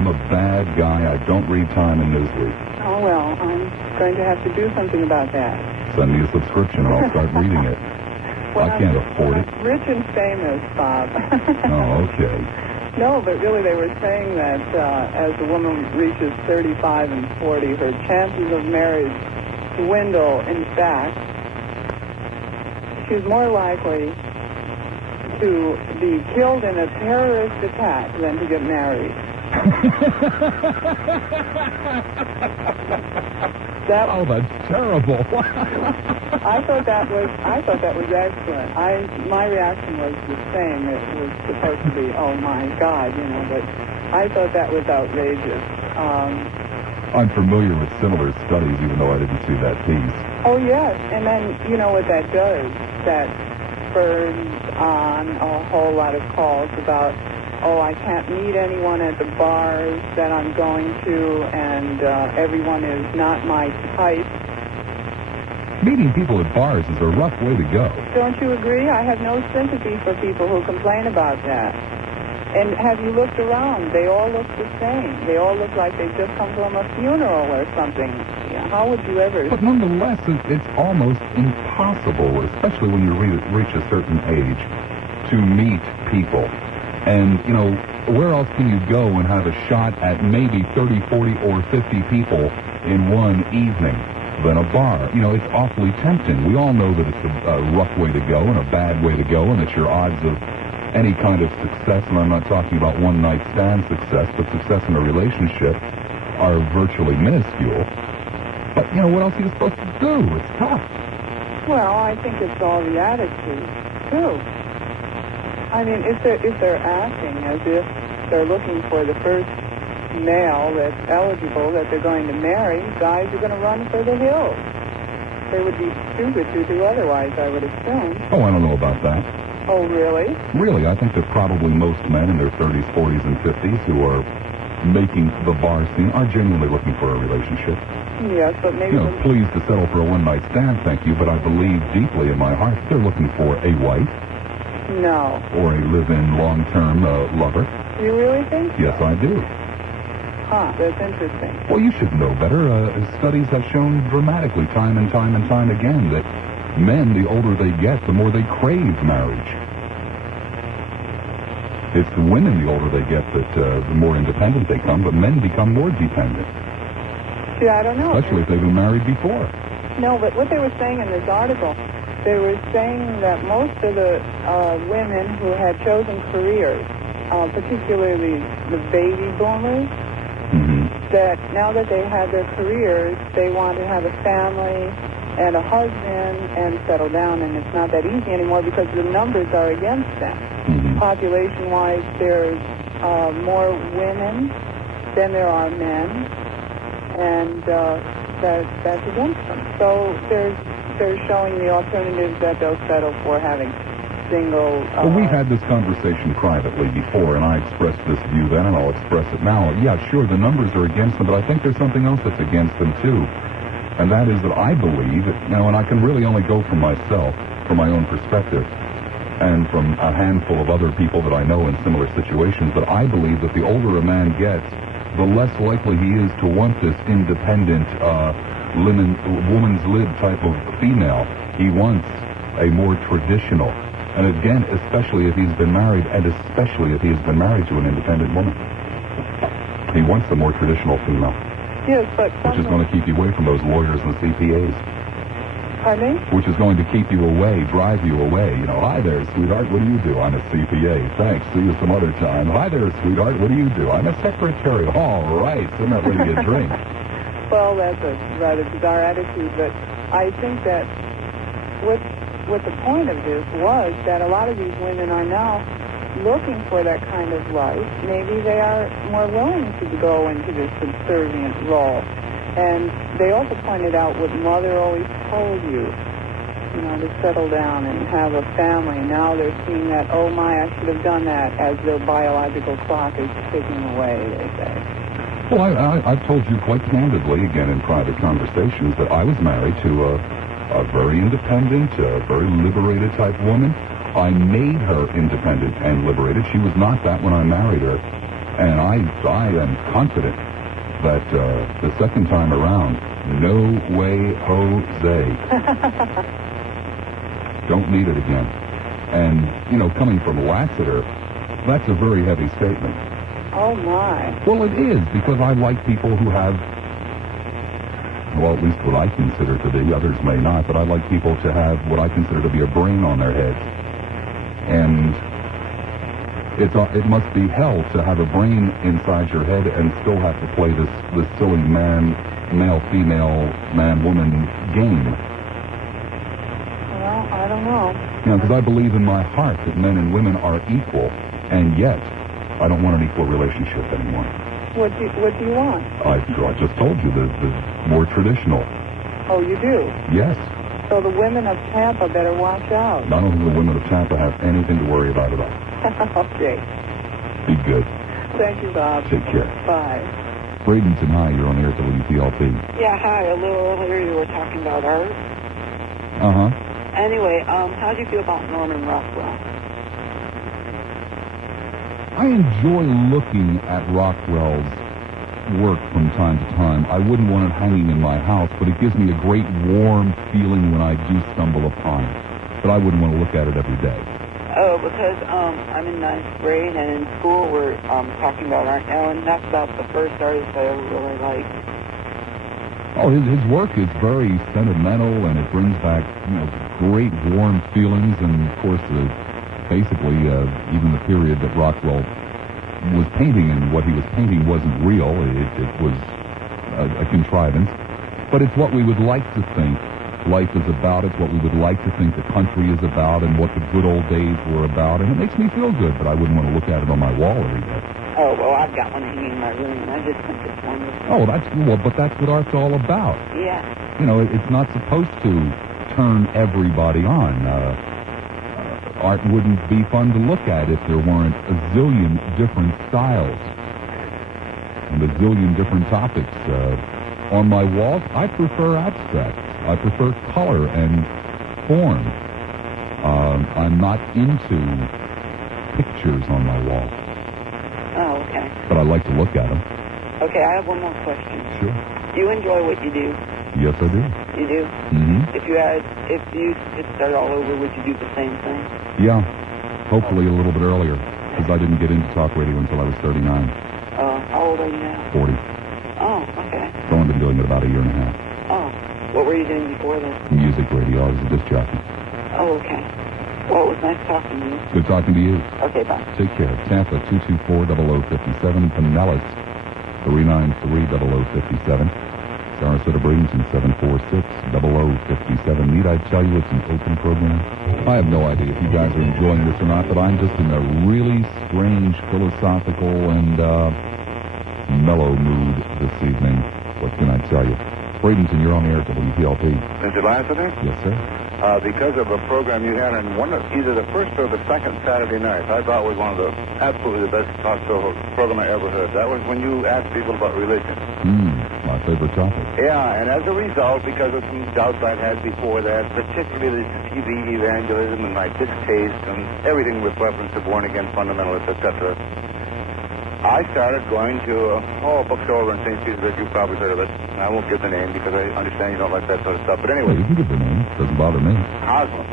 I'm a bad guy. I don't read Time and Newsweek. Oh, well, I'm going to have to do something about that. Send me a subscription and I'll start reading it. I can't afford it. Rich and famous, Bob. Oh, okay. No, but really they were saying that as a woman reaches 35 and 40, her chances of marriage dwindle. In fact, she's more likely to be killed in a terrorist attack than to get married. Oh, that's terrible. I thought that was excellent. My reaction was the same. It was supposed to be, oh my God, but I thought that was outrageous. I'm familiar with similar studies, even though I didn't see that piece. Oh yes, and then you know what that does? That spurs on a whole lot of calls about, oh, I can't meet anyone at the bars that I'm going to, and everyone is not my type. Meeting people at bars is a rough way to go. Don't you agree? I have no sympathy for people who complain about that. And have you looked around? They all look the same. They all look like they've just come from a funeral or something. How would you ever... But nonetheless, it's almost impossible, especially when you reach a certain age, to meet people. And, where else can you go and have a shot at maybe 30, 40, or 50 people in one evening than a bar? It's awfully tempting. We all know that it's a rough way to go and a bad way to go, and that your odds of any kind of success, and I'm not talking about one-night stand success, but success in a relationship, are virtually minuscule. But, what else are you supposed to do? It's tough. Well, I think it's all the attitude, too. I mean, if they're acting as if they're looking for the first male that's eligible that they're going to marry, guys are going to run for the hills. They would be stupid to do otherwise, I would assume. Oh, I don't know about that. Oh, really? Really, I think that probably most men in their 30s, 40s, and 50s who are making the bar scene are genuinely looking for a relationship. Yes, but maybe... pleased to settle for a one-night stand, thank you, but I believe deeply in my heart they're looking for a wife. No. Or a live-in long-term lover. You really think so? Yes, I do. Huh, that's interesting. Well, you should know better. Studies have shown dramatically, time and time and time again, that men, the older they get, the more they crave marriage. It's the women, the older they get, that the more independent they come, but men become more dependent. See, I don't know. Especially if they've been married before. No, but what they were saying in this article, they were saying that most of the women who had chosen careers, particularly the baby boomers, that now that they had their careers, they want to have a family and a husband and settle down, and it's not that easy anymore because the numbers are against them. Population-wise, there's more women than there are men, and that's against them. So they're showing the alternatives that they'll settle for having single... Well, we've had this conversation privately before, and I expressed this view then, and I'll express it now. Yeah, sure, the numbers are against them, but I think there's something else that's against them, too. And that is that I believe, and I can really only go from myself, from my own perspective, and from a handful of other people that I know in similar situations, that I believe that the older a man gets, the less likely he is to want this independent, woman's lib type of female. He wants a more traditional, and again, especially if he's been married, and especially if he's been married to an independent woman. He wants a more traditional female. Yes, but... Which is going to keep you away from those lawyers and CPAs. Pardon me? Which is going to keep you away, drive you away. Hi there, sweetheart, what do you do? I'm a CPA. Thanks, see you some other time. Hi there, sweetheart, what do you do? I'm a secretary. All right, so I'm not ready to drink. Well, that's a rather bizarre attitude, but I think that what the point of this was that a lot of these women are now looking for that kind of life. Maybe they are more willing to go into this subservient role. And they also pointed out what Mother always told you, to settle down and have a family. Now they're seeing that, oh my, I should have done that, as their biological clock is ticking away, they say. Well, I've told you quite candidly, again in private conversations, that I was married to a very independent, very liberated type woman. I made her independent and liberated. She was not that when I married her. And I am confident that the second time around, no way, Jose. Don't need it again. And, you know, coming from Lassiter, that's a very heavy statement. Oh, my. Well, it is, because I like people who have, well, at least what I consider to be, others may not, but I like people to have what I consider to be a brain on their heads. And it must be hell to have a brain inside your head and still have to play this silly male-female, man-woman game. Well, I don't know. You know, because I believe in my heart that men and women are equal, and yet I don't want an equal relationship anymore. What do you want? I just told you, the more traditional. Oh, you do? Yes. So the women of Tampa better watch out. I don't think the women of Tampa have anything to worry about at all. Okay. Be good. Thank you, Bob. Take care. Bye. Bradenton, hi, you're on the air at WPLP. Yeah, hi. A little earlier you were talking about art. Uh-huh. Anyway, how do you feel about Norman Rockwell? I enjoy looking at Rockwell's work from time to time. I wouldn't want it hanging in my house, but it gives me a great warm feeling when I do stumble upon it. But I wouldn't want to look at it every day. Oh, because I'm in 9th grade, and in school we're talking about art now, and that's about the first artist I ever really liked. Oh, his work is very sentimental, and it brings back, you know, great warm feelings, and of course, basically, even the period that Rockwell was painting, and what he was painting wasn't real. It was a contrivance, but it's what we would like to think life is about. It's what we would like to think the country is about, and what the good old days were about, and it makes me feel good, but I wouldn't want to look at it on my wall every day. Oh, well, I've got one hanging in my room, and I just think it's wonderful. Oh, but that's what art's all about. Yeah. You know, it's not supposed to turn everybody on. Art wouldn't be fun to look at if there weren't a zillion different styles and a zillion different topics. On my walls, I prefer abstract. I prefer color and form. I'm not into pictures on my wall. Oh, okay. But I like to look at them. Okay, I have one more question. Sure. Do you enjoy what you do? Yes, I do. You do? Mm-hmm. If you could start all over, would you do the same thing? Yeah. Hopefully a little bit earlier, because I didn't get into talk radio until I was 39. How old are you now? 40. Oh, okay. So I've been doing it about a year and a half. Oh, what were you doing before then? Music radio. I was a disc jockey. Oh, okay. Well, it was nice talking to you. Good talking to you. Okay, bye. Take care. Tampa, 224-0057. Pinellas, 393-0057. Sarasota, Bradenton, 746-0057. Need I tell you it's an open program? I have no idea if you guys are enjoying this or not, but I'm just in a really strange philosophical and mellow mood this evening. What can I tell you? Bradenton, you're on the air at WPLP. Mr. Lassiter? Yes, sir. Because of a program you had on either the first or the second Saturday night, I thought was one of the absolutely the best talk show program I ever heard. That was when you asked people about religion. My favorite topic. Yeah, and as a result, because of some doubts I'd had before that, particularly the TV evangelism and my distaste and everything with reference to born-again fundamentalists, etc., I started going to a bookstore over in St. Petersburg. You've probably heard of it. I won't give the name because I understand you don't like that sort of stuff. But anyway. Well, you can give the name. Doesn't bother me. Osmond.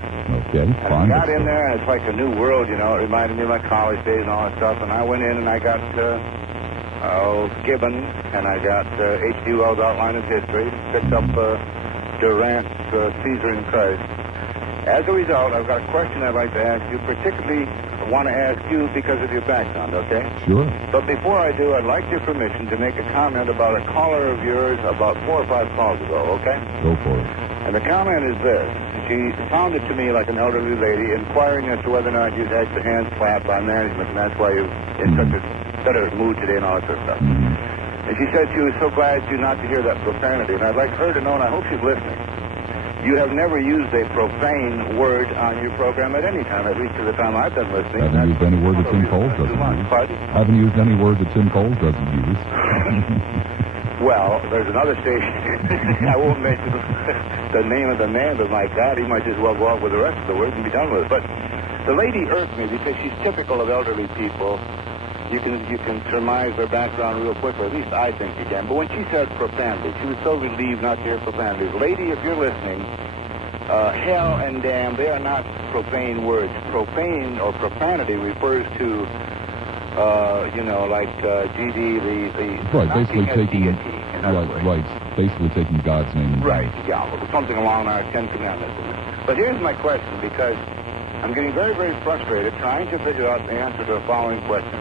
Okay, fine. I got in there, and it's like a new world, you know. It reminded me of my college days and all that stuff. And I went in, and I got Gibbon, and I got H.G. Wells' Outline of History. Picked up Durant's Caesar in Christ. As a result, I've got a question I'd like to ask you, particularly want to ask you because of your background, okay? Sure. But before I do, I'd like your permission to make a comment about a caller of yours about 4 or 5 calls ago, okay? Go for it. And the comment is this. She sounded to me like an elderly lady inquiring as to whether or not you'd had your hands clapped by management, and that's why you're in such a better mood today and all that sort of stuff. And she said she was so glad you not to hear that profanity, and I'd like her to know, and I hope she's listening. You have never used a profane word on your program at any time, at least to the time I've been listening. I haven't used any word that Tim Coles doesn't use. Pardon? I haven't used any word that Tim Coles doesn't use. Well, there's another station. I won't mention the name of the man, but my God, he might just well go off with the rest of the words and be done with it. But the lady irked me because she's typical of elderly people. you can surmise their background real quickly. At least I think you can. But when she said profanity, she was so relieved not to hear profanity. Lady, if you're listening, hell and damn, they are not profane words. Profane or profanity refers to, like GD, the right, basically taking deity, right, basically taking God's name. Right, yeah, something along our Ten Commandments. But here's my question, because I'm getting very, very frustrated trying to figure out the answer to the following question.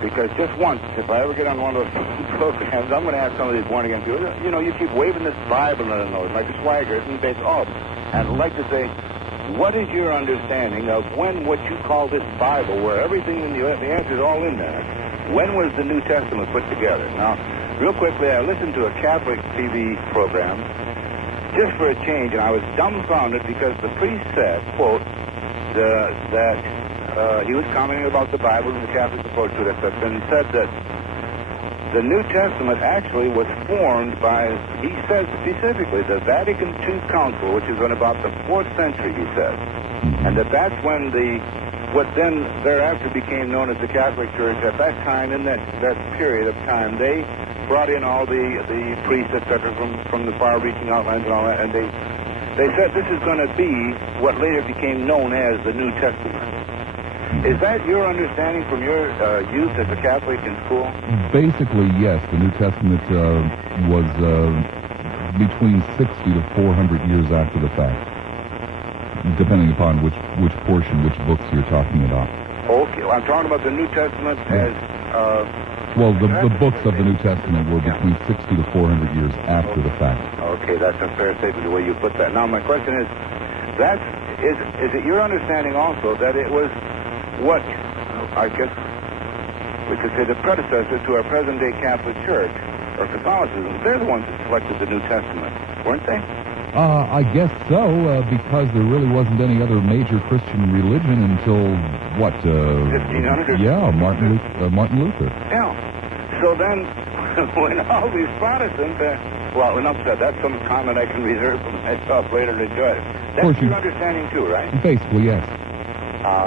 Because just once, if I ever get on one of those programs, I'm going to have some of these born-again people. You know, you keep waving this Bible in their nose like a swagger, and they say, oh, and I'd like to say, what is your understanding of when what you call this Bible, where everything in the answer is all in there, when was the New Testament put together? Now, real quickly, I listened to a Catholic TV program just for a change, and I was dumbfounded because the priest said, quote, that he was commenting about the Bible and the Catholic approach to it, etc., and said that the New Testament actually was formed by, he said specifically, the Vatican II Council, which is in about the 4th century, he said, and that's when what then thereafter became known as the Catholic Church. At that time, in that period of time, they brought in all the priests, etc., from the far-reaching outlines and all that, and they said this is going to be what later became known as the New Testament. Is that your understanding from your youth as a Catholic in school? Basically, yes. The New Testament was between 60 to 400 years after the fact, depending upon which portion, which books you're talking about. Okay, well, I'm talking about the New Testament as... well, the books of the New Testament were between 60 to 400 years after the fact. Okay, that's a fair statement, the way you put that. Now, my question is, is it your understanding also that it was what, I guess, we could say the predecessor to our present-day Catholic Church, or Catholicism? They're the ones that selected the New Testament, weren't they? I guess so, because there really wasn't any other major Christian religion until, what, 1500? Yeah, Martin Luther. Yeah. So then, when all these Protestants, well, enough said, that's some comment I can reserve for myself later to enjoy. That's your understanding too, right? Basically, yes.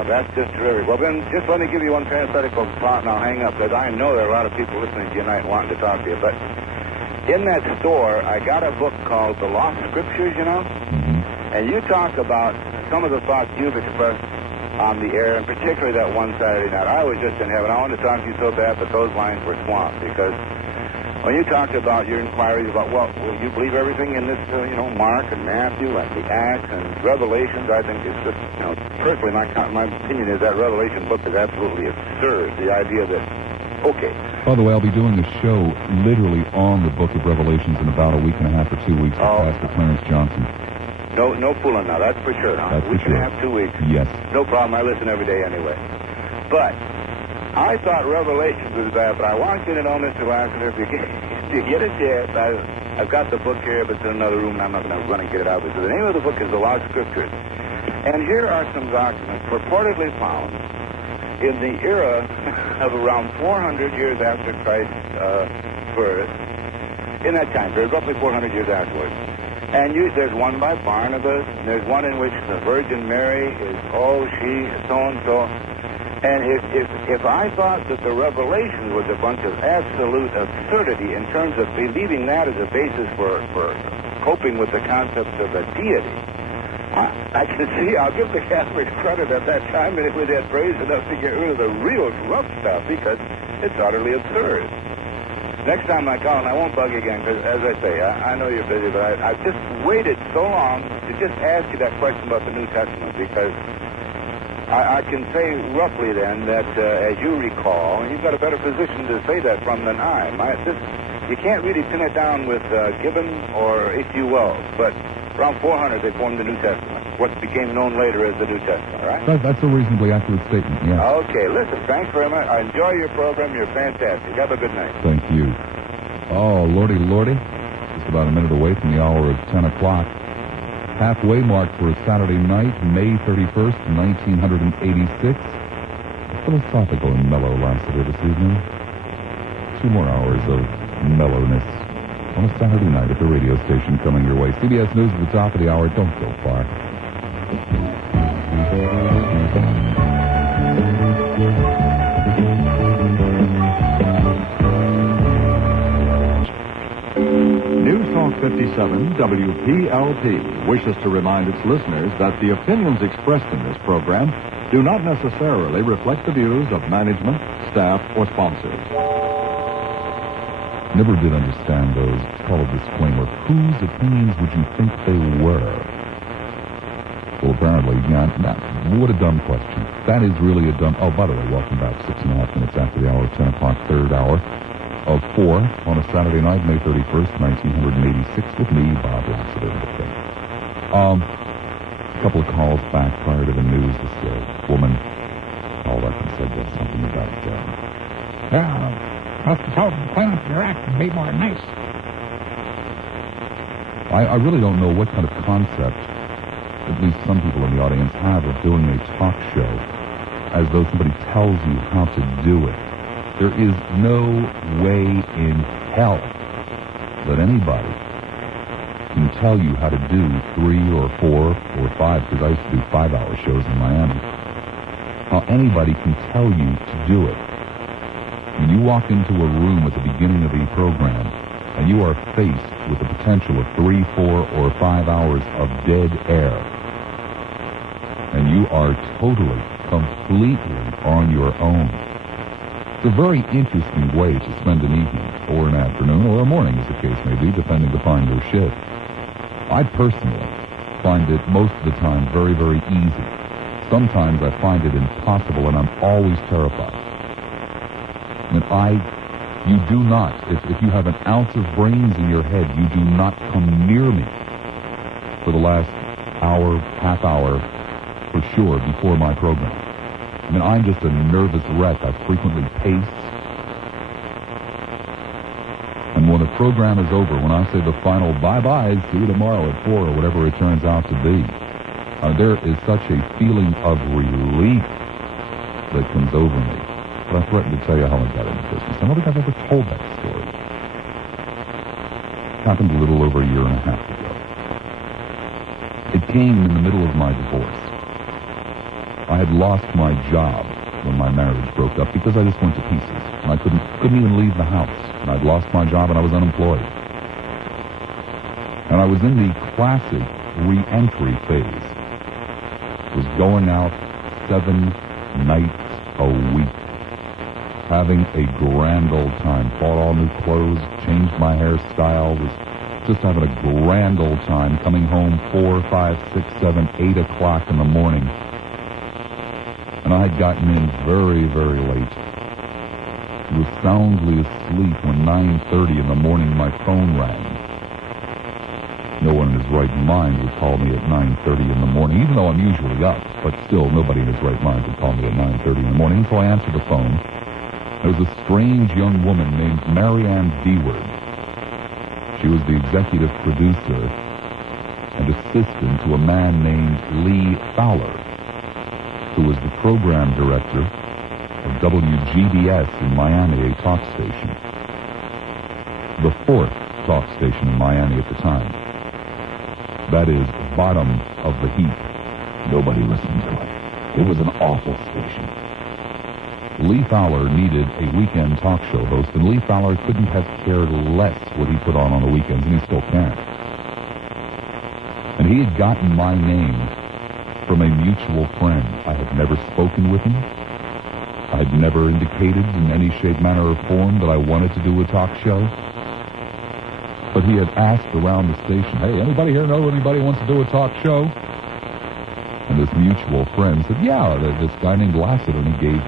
That's just terrific. Well, then, just let me give you one parenthetical thought, and I'll hang up, because I know there are a lot of people listening to you tonight wanting to talk to you, but in that store, I got a book called The Lost Scriptures, you know? Mm-hmm. And you talk about some of the thoughts you've expressed on the air, and particularly that one Saturday night. I was just in heaven. I wanted to talk to you so bad, but those lines were swamped, because when you talked about your inquiries about, well, you believe everything in this, Mark and Matthew and the Acts and Revelations, I think it's just, personally, my opinion is that Revelation book is absolutely absurd. The idea that, okay. By the way, I'll be doing a show literally on the book of Revelations in about a week and a half or 2 weeks with Pastor Clarence Johnson. No fooling now, that's for sure. That's a week for sure. and a half, 2 weeks. Yes. No problem, I listen every day anyway. But I thought Revelations was bad, but I want you to know, Mr. Lassiter, if you get a chance, I've got the book here, but it's in another room, and I'm not going to run and get it out. But the name of the book is The Lost Scriptures. And here are some documents purportedly found in the era of around 400 years after Christ's birth, in that time period, roughly 400 years afterwards. And there's one by Barnabas, and there's one in which the Virgin Mary is, she, so-and-so. And if I thought that the Revelation was a bunch of absolute absurdity in terms of believing that as a basis for coping with the concept of a deity, I can see, I'll give the Catholics credit at that time, and if we had praise enough to get rid of the real rough stuff, because it's utterly absurd. Next time I call, and I won't bug you again, because as I say, I know you're busy, but I've just waited so long to just ask you that question about the New Testament, because I can say roughly then that, as you recall, you've got a better position to say that from than I. You can't really pin it down with Gibbon or H.G. Wells, but around 400 they formed the New Testament, what became known later as the New Testament, all right? That's a reasonably accurate statement, yeah. Okay, listen, thanks very much. I enjoy your program. You're fantastic. Have a good night. Thank you. Oh, lordy. Just about a minute away from the hour of 10 o'clock. Halfway mark for a Saturday night, May 31st, 1986. Philosophical and mellow Lassiter this evening. 2 more hours of mellowness on a Saturday night at the radio station coming your way. CBS News at the top of the hour. Don't go far. 557 WPLP wishes to remind its listeners that the opinions expressed in this program do not necessarily reflect the views of management, staff, or sponsors. Never did understand those. It's called a disclaimer. Whose opinions would you think they were? Well, apparently, yeah, what a dumb question. That is really a dumb... Oh, by the way, welcome back. 6.5 minutes after the hour, 10 o'clock, third hour of 4 on a Saturday night, May 31st, 1986, with me, Bob Lassiter. A couple of calls back prior to the news. This woman called up and said something about... must have told them to clean up your act and be more nice. I really don't know what kind of concept at least some people in the audience have of doing a talk show as though somebody tells you how to do it. There is no way in hell that anybody can tell you how to do 3 or 4 or 5, because I used to do 5-hour shows in Miami, how anybody can tell you to do it. When you walk into a room at the beginning of a program and you are faced with the potential of 3, 4, or 5 hours of dead air, and you are totally, completely on your own, it's a very interesting way to spend an evening, or an afternoon, or a morning, as the case may be, depending upon your shift. I personally find it most of the time very, very easy. Sometimes I find it impossible, and I'm always terrified. You do not, if you have an ounce of brains in your head, you do not come near me for the last hour, half hour, for sure, before my program. I'm just a nervous wreck. I frequently pace. And when the program is over, when I say the final bye-bye, see you tomorrow at 4 or whatever it turns out to be, there is such a feeling of relief that comes over me. But I threatened to tell you how I got into business. I don't think I've ever told that story. It happened a little over a year and a half ago. It came in the middle of my divorce. I had lost my job when my marriage broke up because I just went to pieces. And I couldn't even leave the house. And I'd lost my job and I was unemployed. And I was in the classic re-entry phase. I was going out 7 nights a week, having a grand old time. Bought all new clothes, changed my hairstyle, was just having a grand old time, coming home 4, 5, 6, 7, 8 o'clock in the morning. And I had gotten in very, very late. I was soundly asleep when 9:30 in the morning my phone rang. No one in his right mind would call me at 9:30 in the morning, even though I'm usually up. But still, nobody in his right mind would call me at 9:30 in the morning. So I answered the phone. There was a strange young woman named Marianne Deward. She was the executive producer and assistant to a man named Lee Fowler, who was the program director of WGBS in Miami, a talk station. The 4th talk station in Miami at the time. That is, bottom of the heap. Nobody listened to it. It was an awful station. Lee Fowler needed a weekend talk show host, and Lee Fowler couldn't have cared less what he put on the weekends, and he still can't. And he had gotten my name from a mutual friend. I had never spoken with him. I had never indicated in any shape, manner, or form that I wanted to do a talk show. But he had asked around the station, hey, anybody here know anybody wants to do a talk show? And this mutual friend said, yeah, this guy named Lassiter, and he gave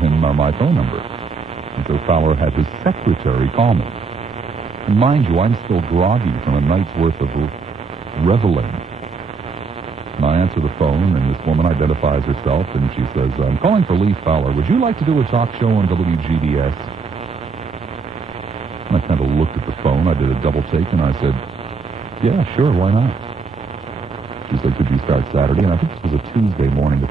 him my phone number. And so Fowler had his secretary call me. And mind you, I'm still groggy from a night's worth of reveling. And I answer the phone, and this woman identifies herself, and she says, I'm calling for Lee Fowler. Would you like to do a talk show on WGBS? And I kind of looked at the phone. I did a double take, and I said, yeah, sure, why not? She said, could you start Saturday? And I think this was a Tuesday morning.